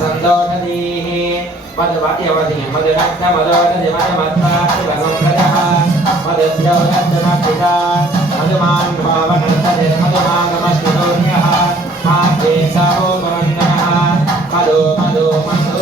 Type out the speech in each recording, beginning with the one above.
संदोषदीः मधुमत्यवति मधुरक्तमदोषदिमधुमत्पातिभगं मधुद्रौरत्नपिता मधुमान् भावनन्तर्मधुमागमस्तुतोऽन्यः माध्ये सहोपवन्दनः मधु मधु मधु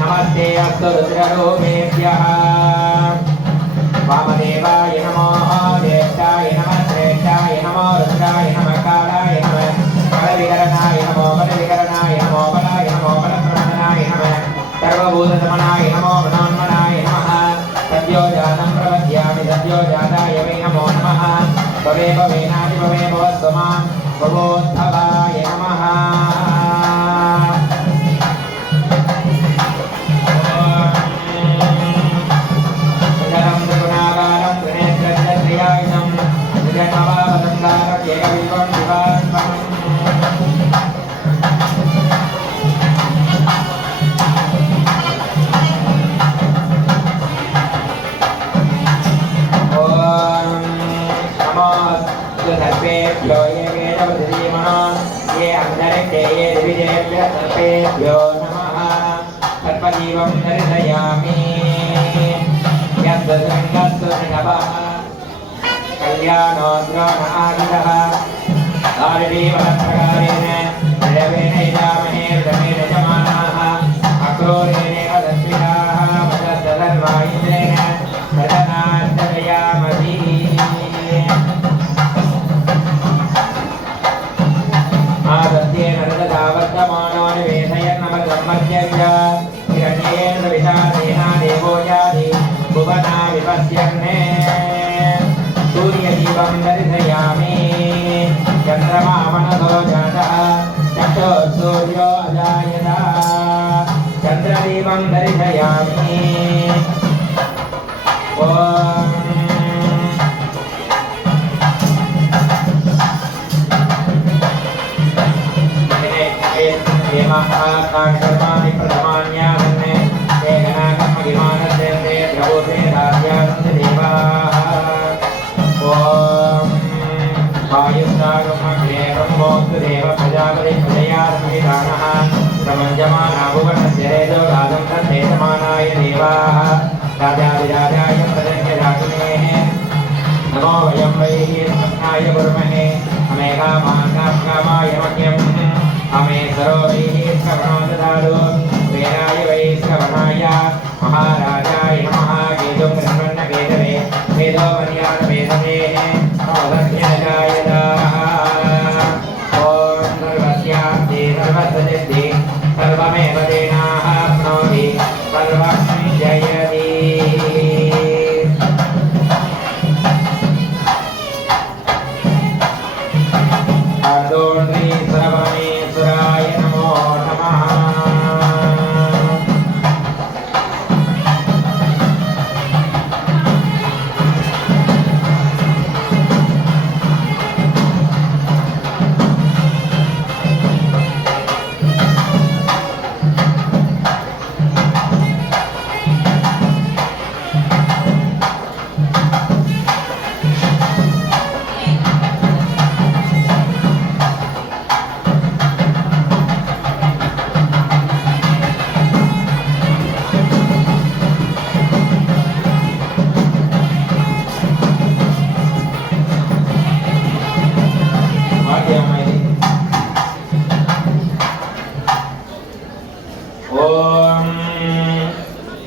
नमस्ते अस्तु रुद्ररूपेभ्यः वामदेवाय नमो ज्येष्ठाय नमः श्रेष्ठाय नमो रुद्राय नमः कालाय नमः बलविकरणाय नमो बलविकरणाय नमो बलाय नमो बलप्रमदनाय नमः सर्वभूतदमनाय नमो मनोन्मनाय नमः सद्योजातं प्रपद्यामि सद्योजाताय वै नमो नमः भवे भवेनादि भवे भवस्वमां भवोद्भवाय नमः सर्पेभ्यो नमः सर्पदीपं दर्शयामि यद्दृङ्गस्तु नभः कल्याणोद्रोणादितः आदिदेवप्रकारेण रवेण यजामहे रमेण यजमानाः अक्रोरेण तस्विनाः वदस्तदर्वा इन्द्रेण प्रदनास्तदया दर्शयामि चन्द्रमा मनसो जातः चक्षुर्सूर्यो अजायत चन्द्रदीपं दर्शयामि कर्माणि प्रथमान्यासन्ने ते गणाकर्मगिमानस्यन्ते प्रभूते राज्यासन्ति देवाः ॐ वायुस्तागमग्रे ब्रह्मोऽस्तु देव प्रजापति प्रजया संविधानः प्रमञ्जमाना भुवनस्य रेजो गादं तद्धेतमानाय देवाः राजाधिराजाय प्रजन्यराजुनेः नमो वयं वैः कृष्णाय कुर्महे अमेघामाकामाय मह्यम् अमे सरोवैः श्रवणो ददातु वेदाय वै श्रवणाय महाराजाय नमः केतुं गृह्णन्नकेतवे वेदो मर्यादवेदमेः नमोदस्यजाय दाः ॐ सर्वस्यास्ति सर्वस्वसिद्धि सर्वमेव तेनाप्नोति सर्वं जयति सर्वमेश्वराय नमो नमः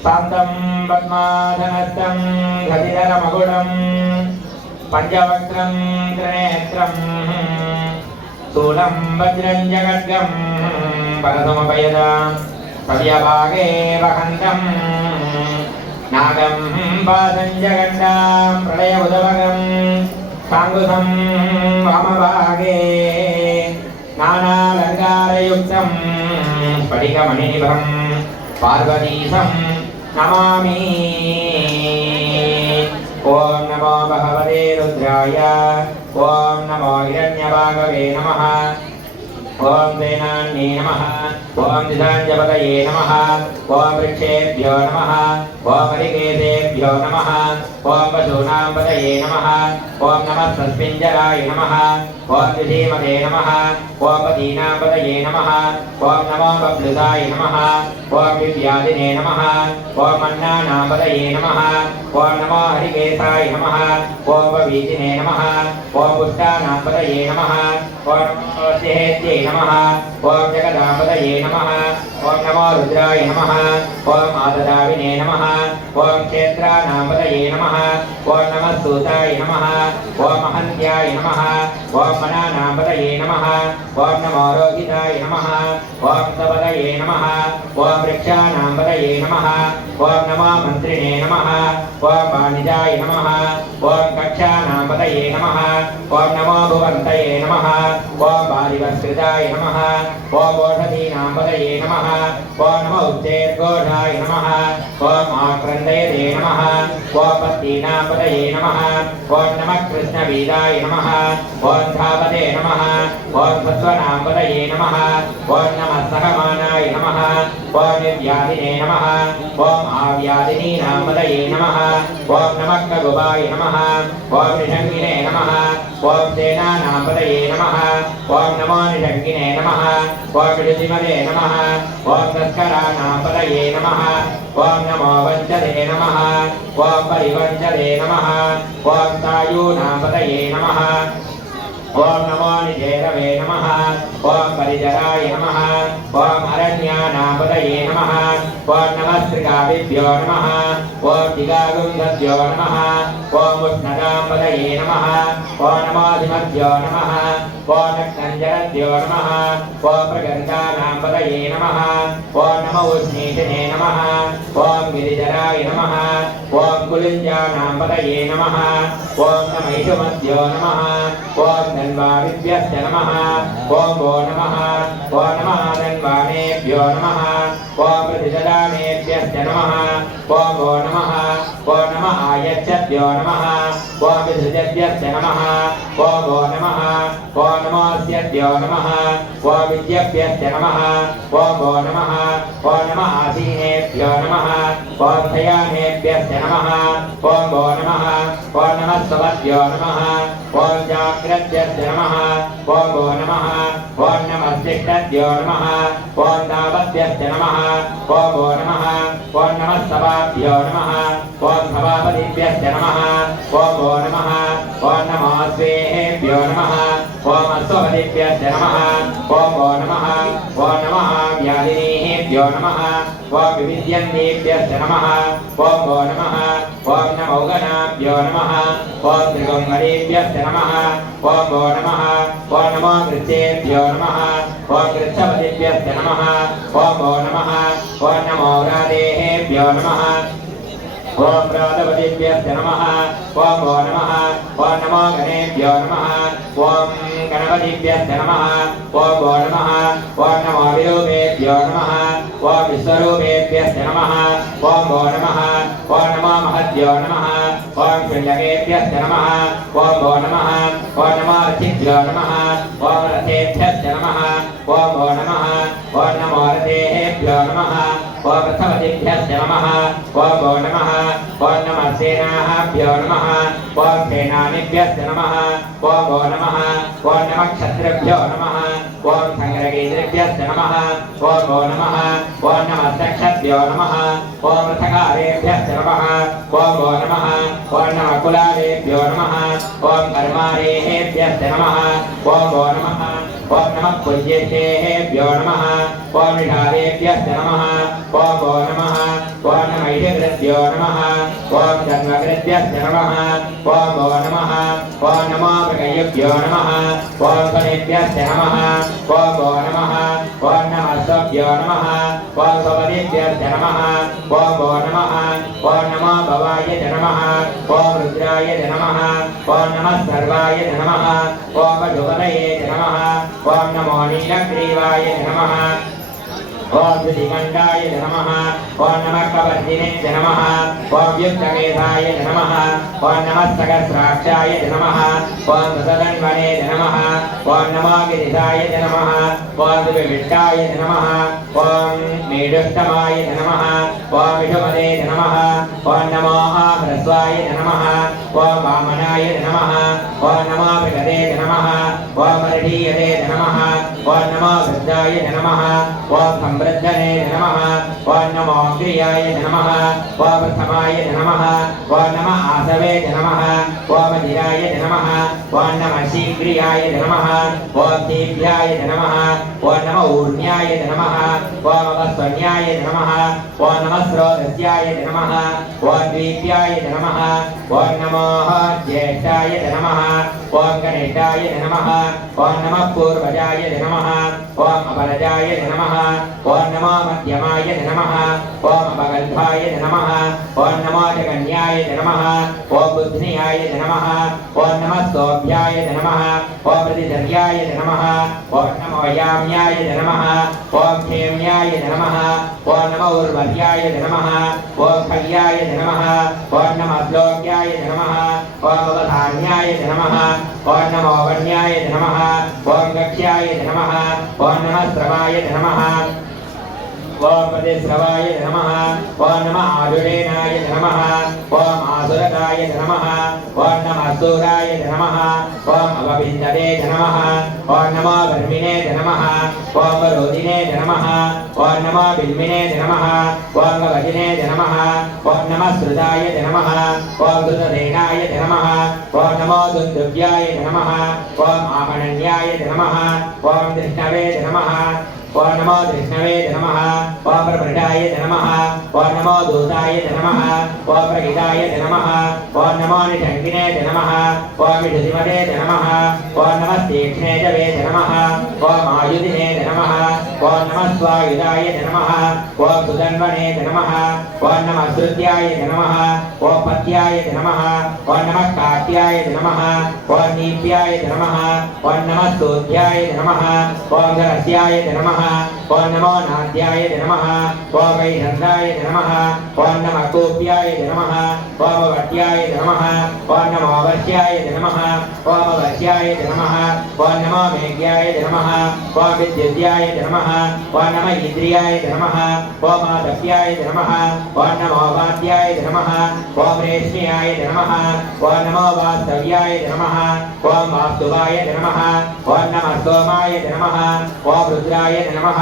शान्तं पद्माधनस्थं गतिधरमकुटं पञ्चवक्त्रं त्रिनेत्रं शूलं वज्रं जगद्गं परसमपयदां पद्यभागे वहन्तं नागं पादं जगन्दां प्रलयबुधभगं साङ्गुसं वामभागे नानालङ्कारयुक्तं स्फटिकमणिनिभं पार्वतीशं नमामि ॐ नमो भगवते रुद्राय ॐ नमो हिरण्यभागवे नमः ॐ सेनान्ये नमः ॐ दिशाञ्जपतये नमः ॐ वृक्षेभ्यो नमः ॐ हरिकेशेभ्यो नमः ॐ पशूनां पतये नमः ॐ नमः तस्मिञ्जराय नमः ॐ विधीमते नमः ॐ पतीनां पतये नमः ॐ नमो बब्लुसाय नमः ॐ विद्यादिने नमः ॐ मन्नानां पतये नमः ॐ नमो हरिकेशाय नमः ॐ पवीतिने नमः ॐ पुष्टानां पतये नमः ॐ नमो सेहेत्यै नमः ॐ जगदापतये नमः ॐ नमो रुद्राय नमः ॐ आददाविने नमः ॐ क्षेत्राणां पतये नमः ॐ नमः सूताय नमः ॐ महन्त्याय नमः ॐ मनानां पतये नमः ॐ नमो रोहिताय नमः ॐ सपतये नमः ॐ वृक्षाणां पतये नमः ॐ नमो मन्त्रिणे नमः ॐ वाणिजाय नमः ॐ कक्षाणां पतये नमः ॐ नमो भुवन्तये नमः ॐ बालिवस्कृताय नमः ॐ ओषधीनां पतये नमः ॐ नमो उच्चैर्घोषाय नमः ॐ आक्रन्दयते नमः ॐ पत्नीनां पतये नमः ॐ नमः कृष्णवीराय नमः ॐ धापते नमः ॐ सत्त्वनां पतये नमः ॐ नमः सहमानाय नमः ॐ विद्यादिने नमः ॐ आव्यादिनीनां पतये नमः ॐ नमः कगुबाय नमः ॐ निषङ्गिने नमः ॐ सेनानां पतये नमः ॐ नमो निषङ्गिने नमः ॐ विदुतिमते नमः ॐ तस्कराणां पतये नमः ॐ नमो वञ्चते नमः ॐ परिवञ्चते नमः ॐ सायूनां पतये नमः ॐ नमो निजेरवे नमः ॐ परिजराय नमः ॐ अरण्यानां पतये नमः ॐ नमः श्रीकाविभ्यो नमः ॐ दिगागुन्धभ्यो नमः ॐ उष्णतां पतये नमः ॐ नमोऽधिमभ्यो नमः ॐ नक्तञ्जरभ्यो नमः ॐ प्रगन्धानां पतये नमः ॐ नमो उष्णीषिणे नमः ॐ गिरिजराय नमः ॐ कुलिञ्जानां पतये नमः ॐ नमैषुमभ्यो नमः वादिभ्यश्च नमः ॐ वो नमः धन्वानेभ्यो नमः ॐ प्रतिददानेभ्यश्च नमः ॐ वो नमः आयच्छद्भ्यो नमः ॐ विसृजद्भ्यश्च नमः ॐ वो नमः नमोऽस्यद्भ्यो नमः ॐ विद्यभ्यश्च नमः ॐ वो नमः आसीनेभ्यो नमः ॐ शयानेभ्यश्च नमः ॐ वो नमः स्वपद्भ्यो नमः ॐ जाग्रद्भ्यश्च नमः ॐ वो नमः नमस्तिष्ठद्भ्यो नमः ॐ तावद्भ्यश्च नमः ॐ वो नमः सभाभ्यो नमः ॐ सभापतिभ्यश्च नमः ॐ वो नमः नमोऽस्वेभ्यो नमः ॐ अश्वपतिभ्यश्च नमः ॐ वो नमः व्याधिनीभ्यो नमः ॐ विविध्यन्तेभ्यश्च नमः ॐ वो नमः नमौगणाभ्यो नमः ॐ त्रिगुङ्गरेभ्यश्च नमः ॐ वो नमः नमो कृत्येभ्यो नमः ॐ कृच्छपतिभ्यश्च नमः ॐ वो नमः नमो राधेभ्यो नमः ॐ राधपतिभ्यश्च नमः ॐ वो नमः नमो गणेभ्यो नमः ॐ गणपतिभ्यश्च नमः ॐ वो नमः नमो विरूपेभ्यो नमः ॐ विश्वरूपेभ्यश्च नमः ॐ वो नमः नमो महद्भ्यो नमः ॐ पिण्डकेभ्यश्च नमः ॐ वो नमः नमो रथिभ्यो नमः ॐ रथेभ्यश्च नमः ॐ वो नमः नमो रथेभ्यो नमः ॐ रथपतिभ्यश्च नमः ॐ वो नमः सेनाभ्यो नमः ॐ सेनानिभ्यश्च नमः ॐ वो नमः क्षत्रिभ्यो नमः ॐ संग्रगेन्द्रेभ्यश्च नमः ॐ वो नमः दक्षभ्यो नमः ॐ रथकारेभ्यश्च नमः ॐ वो नमः कुलालेभ्यो नमः ॐ कर्मारेभ्यश्च नमः ॐ वो नमः पूज्येभ्यो नमः ॐ निषादेभ्यश्च नमः ॐ वो नमः ऐषकृभ्यो नमः ॐ जन्मकृभ्यश्च नमः ॐ वो नमः नमो मृगयेभ्यो नमः ॐ स्वनेभ्यश्च नमः ॐ वो नमः स्वभ्यो नमः ॐ स्वपदेभ्यश्च नमः ॐ वो नमः नमो भवाय नमः ॐ रुद्राय नमः ॐ नमः सर्वाय नमः ॐ पशुपतये नमः ॐ नमो नीलग्रीवाय नमः ॐ श्रीकण्ठाय नमः ॐ नमः कवर्धिने नमः ॐ युक्तकेशाय नमः ॐ नमः सहस्राक्षाय नमः ॐ दशधन्वने नमः ॐ नमो गिरिशाय नमः ॐ विविष्टाय नमः ॐ मेढुष्टमाय नमः ॐ विषुपदे नमः ॐ नमो ह्रस्वाय नमः ॐ वामनाय नमः ॐ नमो मृगदे नमः ॐ वर्धीयते नमः ॐ नमो वृद्धाय नमः ॐ समृद्धने नमः ॐ नमो क्रियाय नमः ॐ प्रथमाय नमः ॐ नमः आसवे नमः ॐ धीराय नमः ॐ नमः शीघ्रियाय नमः ॐ दीभ्याय नमः ॐ नमः ऊर्ण्याय नमः ॐ अवस्वन्याय नमः ॐ नमः स्रोतस्याय नमः ॐ द्वीप्याय नमः ॐ नमो ज्येष्ठाय नमः ॐ गणेशाय नमः ॐ नमः पूर्वजाय नमः ॐ अपरजाय नमः ॐ नमो मध्यमाय नमः ॐ अपगल्भाय नमः ॐ नमो जगन्याय नमः ॐ बुद्ध्नियाय नमः ॐ नमः सौभ्याय नमः ॐ प्रतिधर्याय नमः ॐ नमो याम्याय नमः ॐ क्षेम्याय नमः ॐ नमो उर्वर्याय नमः ॐ खल्याय नमः ॐ नमः श्लोक्याय नमः ॐ अवधान्याय नमः ॐ नमो वन्याय नमः ॐ गक्ष्याय नमः ॐ नमः श्रवाय नमः ॐ प्रतिश्रवाय नमः ॐ नमः आजुरेनाय नमः ॐ आसुरताय नमः ॐ नमः सूराय नमः ॐ अवविन्दते नमः ॐ नमो वर्मिणे नमः ॐ वरोधिने नमः ॐ नमो बिल्मिने नमः ॐ वजिने नमः ॐ नमः श्रुताय नमः ॐ श्रुतसेनाय नमः ॐ नमो दुन्दुभ्याय नमः ॐ आमनन्याय नमः ॐ कृष्णवे नमः ॐ नमो कृष्णवे नमः ॐ प्रभृताय नमः ॐ नमो दूताय नमः ॐ प्रहिताय नमः ॐ नमो निषङ्गिने नमः ॐ विषुधिमते नमः ॐ नमः तीक्ष्णे च वे नमः ॐ आयुधिने नमः ॐ ओम नमः स्वायुधाय नमः ओम सुधन्वने नमः ओम नमः श्रुत्याय नमः ओम पत्याय नमः ओम नमः काट्याय नमः ओम नीप्याय नमः ओम नमः स्तोत्याय नमः ओम धरस्याय नमः ओम नमो नाद्याय नमः ओम वैनन्दाय नमः ओम नमः कोप्याय नमः ओम वट्याय नमः ओम नमो वश्याय नमः ओम वश्याय नमः ओम नमो मेघ्याय नमः ओम विद्युत्याय नमः ओम नमः इंद्रियाय नमः ओम आदप्याय नमः ओम नमो वाद्याय नमः ओम रेष्म्याय नमः ओम नमो वास्तव्याय नमः ओम वास्तुवाय नमः ओम नमः सोमाय नमः ओम रुद्राय नमः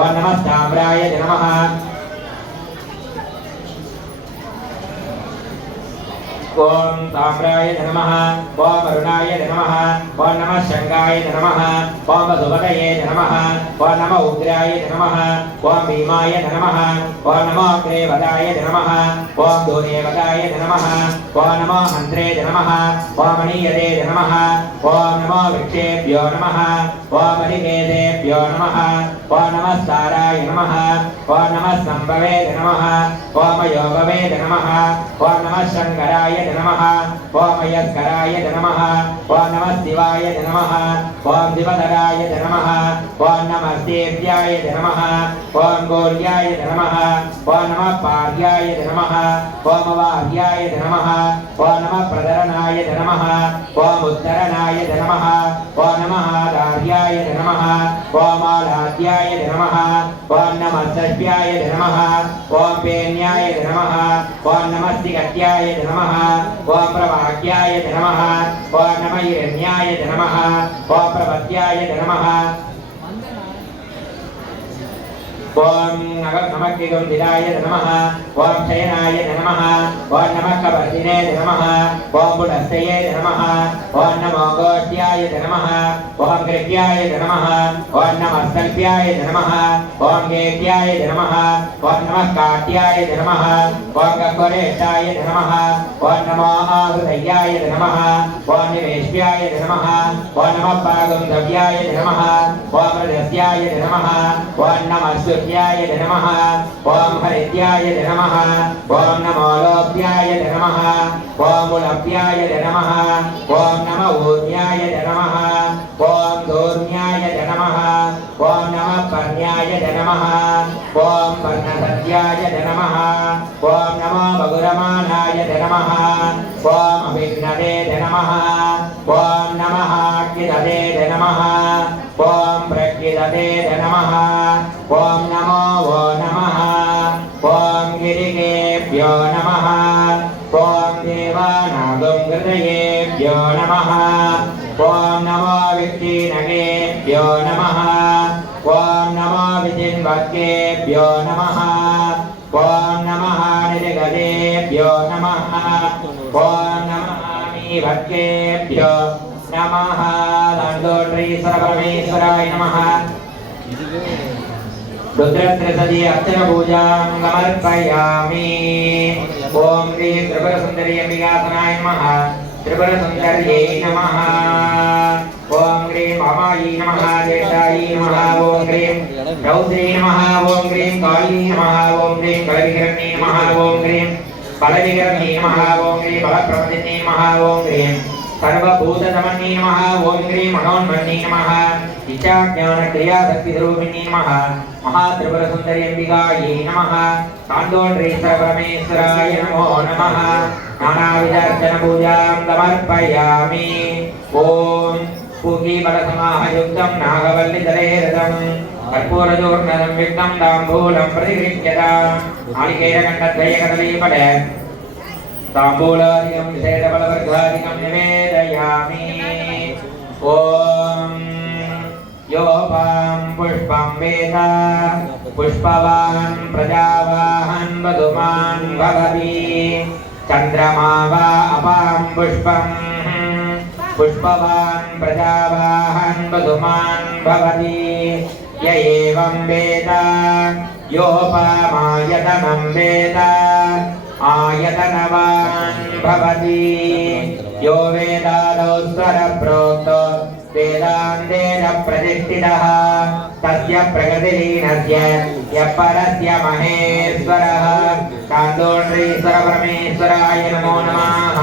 ओम नमः ताम्राय नमः ओम ताम्राय नमः ओम अरुणाय नमः ओम नमः शंगाय नमः ओम वसुपतये नमः ओम नमः उग्राय नमः ओम भीमाय नमः ओम नमः अग्रेवदाय नमः ओम दूरेवदाय नमः ओम नमः हन्त्रे नमः ओम मणियदे नमः ओम नमः वृक्षेभ्यो नमः ओम मणिकेदेभ्यो नमः ओम नमः साराय नमः ओम नमः संभवे नमः ओम योगवे नमः ओम नमः शंकराय नमः ओम यस्कराय नमः ओम नमः शिवाय नमः ओम शिवधराय नमः ओम नमः देव्याय नमः ओम गौर्याय नमः ओम नमः पार्याय नमः ओम वार्याय नमः ओम नमः प्रधरणाय नमः ओम उत्तरणाय नमः ओम नमः आधार्याय नमः ओम आलाद्याय नमः ओम नमः सष्याय नमः ओम पेन्याय नमः ओम नमः सिगत्याय नमः ओम प्रभाग्याय नमः ओम नमः हिरण्याय नमः ओम प्रपत्याय नमः ओम नमः केगुंधिराय नमः ओम शयनाय नमः ओम नमः कवर्दिने नमः ओम बुलस्तये नमः ओम नमो गोष्ट्याय नमः ओम गृह्याय नमः ओम नमः सल्प्याय नमः ओम गेट्याय नमः ओम नमः काट्याय नमः ओम गक्वरेष्ठाय नमः ओम नमो आहृतयाय नमः ओम निवेश्याय नमः ओम नमः पागुंधव्याय नमः ओम रजस्याय नमः ओम नमः याय नमः ओम हरिद्याय नमः ओम नमो लोभ्याय नमः ओम उलभ्याय नमः ओम नमः ऊर्ण्याय नमः ओम धूर्ण्याय नमः ओम नमः पर्ण्याय नमः ओम पर्णसत्याय नमः ओम नमो बगुरमानाय नमः ओम अभिघ्नदे नमः ओम नमः किददे नमः ओम प्रकिददे नमः ओम नमो वो नमः ओम गिरिकेभ्यो नमः ओम देवानागं हृदयेभ्यो नमः ओम नमो विष्णुनगेभ्यो नमः ओम नमो विजिन्वक्केभ्यो नमः ओम नमः निजगदेभ्यो नमः ओम नमः मीवक्केभ्यो नमः दण्डोत्रीश्वरपरमेश्वराय नमः रुद्रत्रिसदी अर्चन पूजां समर्पयामि ओम श्री त्रिपुर सुंदरी अंबिकासनाय नमः त्रिपुर सुंदर्यै नमः ओम ह्रीं महामायी नमः ज्येष्ठायै नमः ओम ह्रीं रौद्री नमः ओम ह्रीं काली नमः ओम ह्रीं कलविकरण्यै नमः ओम ह्रीं बलविकरण्यै नमः ओम ह्रीं बलप्रमदिन्यै नमः ओम ह्रीं सर्वभूतसमन्यै नमः ओम ह्रीं मनोन्मन्यै नमः इच्छा ज्ञान क्रिया शक्ति स्वरूपिणी नमः महात्रिपुर सुंदरी अंबिकायै नमः तांडोलरेश्वर परमेश्वराय नमो नमः नानाविध अर्चन पूजां समर्पयामि ओम पूगी बलसमायुक्तं नागवल्लितलेरदं कर्पूरचूर्णं विघ्नं ताम्बूलं प्रतिगृह्यतां नारिकेलकण्ठद्वयकदलीफल ताम्बूलादिकं विशेषफलवर्गादिकं निवेदयामि ओम योपां पुष्पं वेद पुष्पवान् प्रजावाहन् वधुमान् भवति चन्द्रमा वा अपां पुष्पं पुष्पवान् प्रजावाहन् वधुमान् भवति य एवं वेद योपामायतनं वेद आयतनवान् भवति यो वेदादौ स्वरप्रोक्तो वेदान्तेन प्रतिष्ठितः तस्य प्रकृतिलीनस्य यः परस्य महेश्वरः कान्दोण्ड्रीश्वरपरमेश्वराय नमो नमः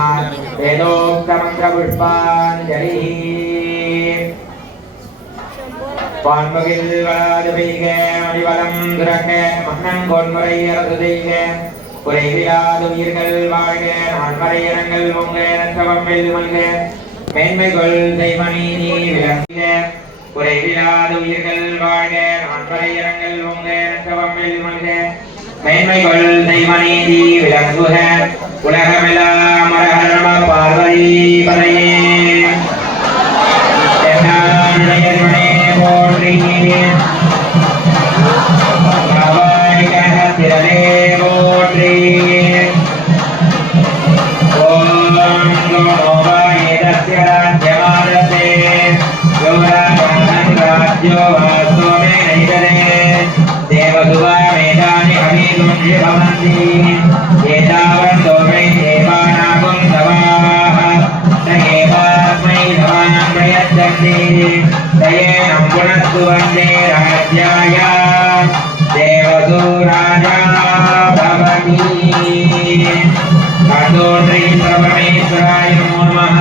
वेदोक्तमन्त्रपुष्पाञ्जलिः பான்முகில்வளாதுபெய்க மணிவலம் துறக்க மன்னன் கொன்முறையரசுதெய்க குறைவிலாது உயிர்கள் வாழ்க நான்மறையரங்கள் உங்க நற்றவம் வெல்மல்க மேன்மைகள் தெய்வநீதி விளங்க குறைவிலாது உயிர்கள் வாழ்க நான்மறையரங்கள் உங்க நற்றவம் வெல்மல்க மேன்மைகள் தெய்வநீதி விளங்குக உலகமெல்லாம் அரஹர பார்வதி பதையே போற்றி திரளே போற்றி ஓம் ராஜ்யமானதே ராஜ்யோ வாஸ்தோமே நைதரே தேவதுவா மேதானி அமீதும் பவந்தி ஏதாவந்தோ மே தேவானாகும் தவாஹ நயேவாஸ்மை தவான் பிரயச்சந்தி दयेनं पुनस्तु वन्दे राज्याय देवसु राजा भवति कान्दोण्ड्रीश्वरपरमेश्वराय नमो नमः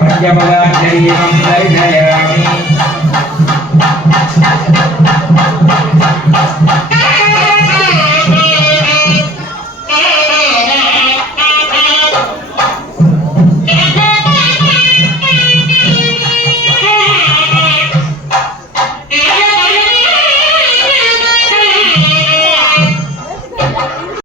पञ्चपदार्थरीकं दर्शयामि